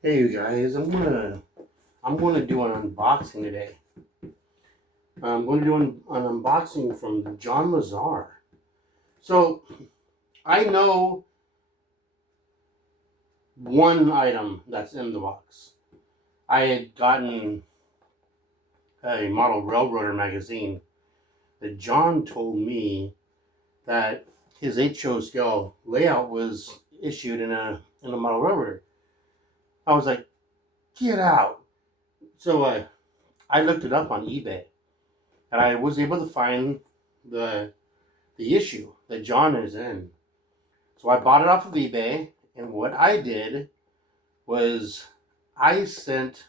Hey you guys, I'm gonna do an unboxing today. I'm going to do an unboxing from John Lazar. So I know one item that's in the box. I had gotten a model railroader magazine that John told me that his 8-show scale layout was issued in a model railroader. I was like, get out. So I looked it up on eBay and I was able to find the the issue that John is in. So I bought it off of eBay, and what I did was I sent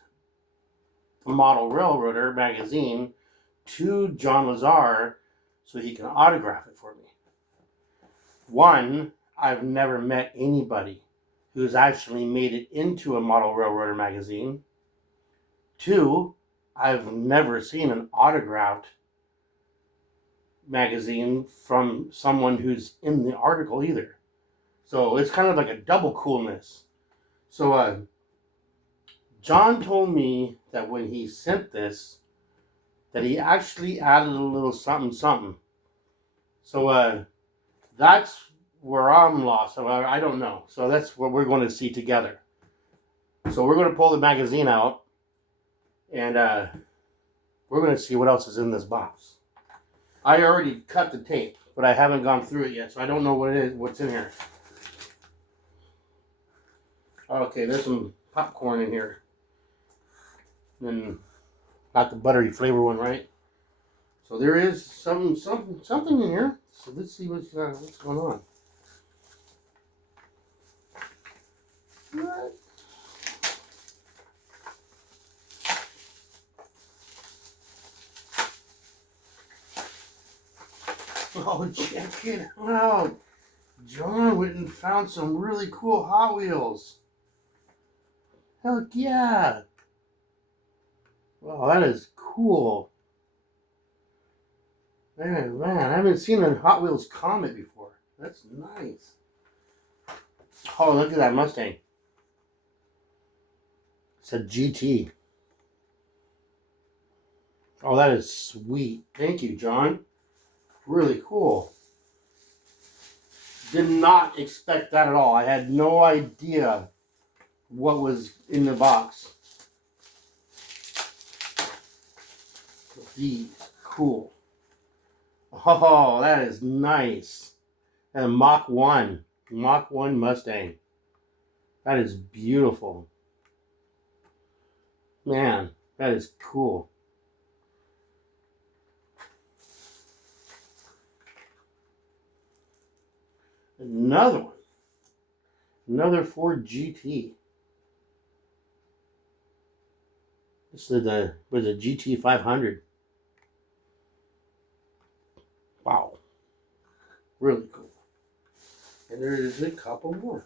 the Model Railroader magazine to John Lazar so he can autograph it for me. One, I've never met anybody who's actually made it into a Model Railroader magazine. Two, I've never seen an autographed magazine from someone who's in the article either. So it's kind of like a double coolness. So John told me that when he sent this, that he actually added a little something something. So that's where I'm lost. So I don't know. So that's what we're going to see together. So we're going to pull the magazine out, and we're going to see what else is in this box. I already cut the tape, but I haven't gone through it yet, so I don't know what it is, what's in here. Okay, there's some popcorn in here. And not the buttery flavor one, right? So there is something in here. So let's see what's going on. What? Oh, check it out. John went and found some really cool Hot Wheels. Heck yeah. Wow, that is cool. Man, I haven't seen a Hot Wheels Comet before. That's nice. Oh, look at that Mustang. It's a GT. Oh, that is sweet. Thank you, John. Really cool. Did not expect that at all. I had no idea what was in the box. These, cool. Oh, that is nice. And a Mach 1 Mustang. That is beautiful. Man, that is cool. Another one. Another Ford GT. This is the GT 500. Wow. Really cool. And there's a couple more.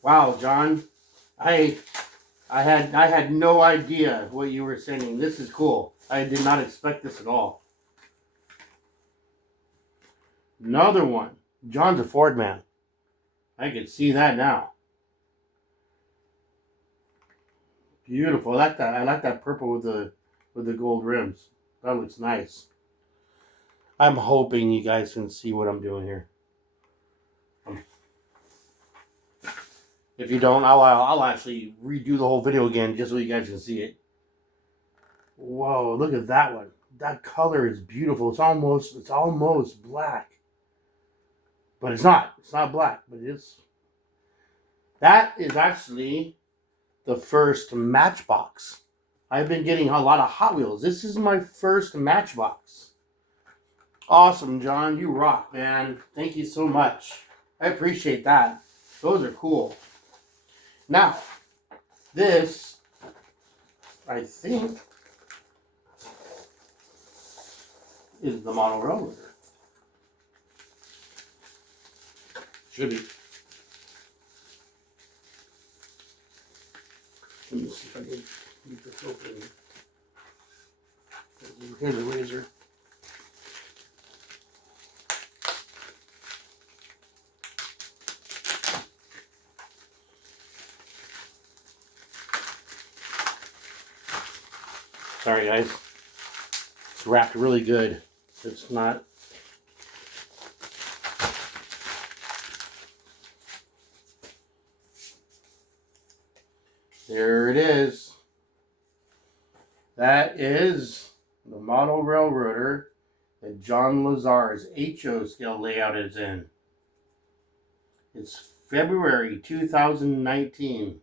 Wow, John. I had no idea what you were sending. This is cool. I did not expect this at all. Another one. John's a Ford man. I can see that now. Beautiful. I like that. I like that purple with the gold rims. That looks nice. I'm hoping you guys can see what I'm doing here. If you don't, I'll actually redo the whole video again just so you guys can see it. Whoa, look at that one. That color is beautiful. It's almost black. But it's not. It's not black, but that is actually the first Matchbox. I've been getting a lot of Hot Wheels. This is my first Matchbox. Awesome, John. You rock, man. Thank you so much. I appreciate that. Those are cool. Now, this, I think, is the model railroader. Should be. Let me see if I can get this open. Here's the razor. Sorry, guys. It's wrapped really good. It's not. There it is. That is the model railroader that John Lazar's HO scale layout is in. It's February 2019.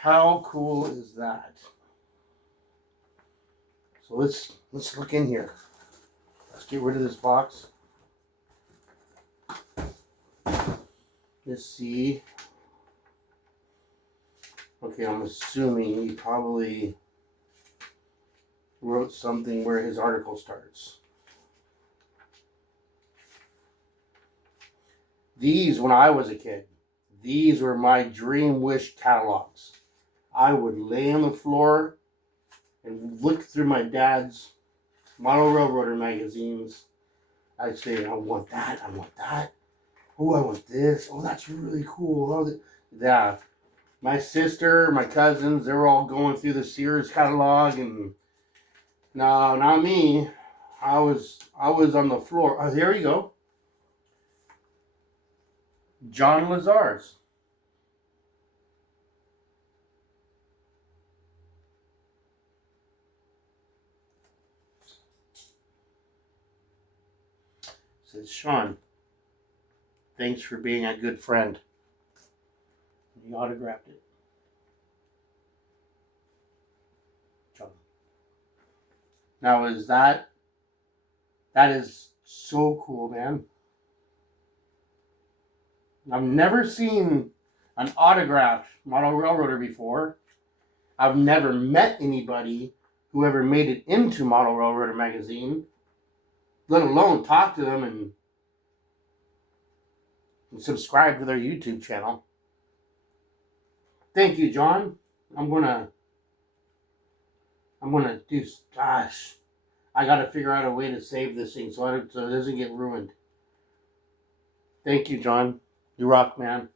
How cool is that? So let's look in here. Let's get rid of this box. Let's see. Okay, I'm assuming he probably wrote something where his article starts. These, when I was a kid, these were my dream wish catalogs. I would lay on the floor and look through my dad's model railroader magazines. I'd say, I want that, I want that. Oh, I want this. Oh, that's really cool. Oh, yeah. My sister, my cousins, they were all going through the Sears catalog, and no, not me. I was on the floor. Oh, here you go. John Lazar's. Says, Sean, thanks for being a good friend. He autographed it. John. Now that is so cool, man. I've never seen an autographed model railroader before. I've never met anybody who ever made it into Model Railroader magazine, let alone talk to them and subscribe to their YouTube channel. Thank you, John. I'm gonna do. Gosh, I gotta figure out a way to save this thing so it doesn't get ruined. Thank you, John. You rock, man.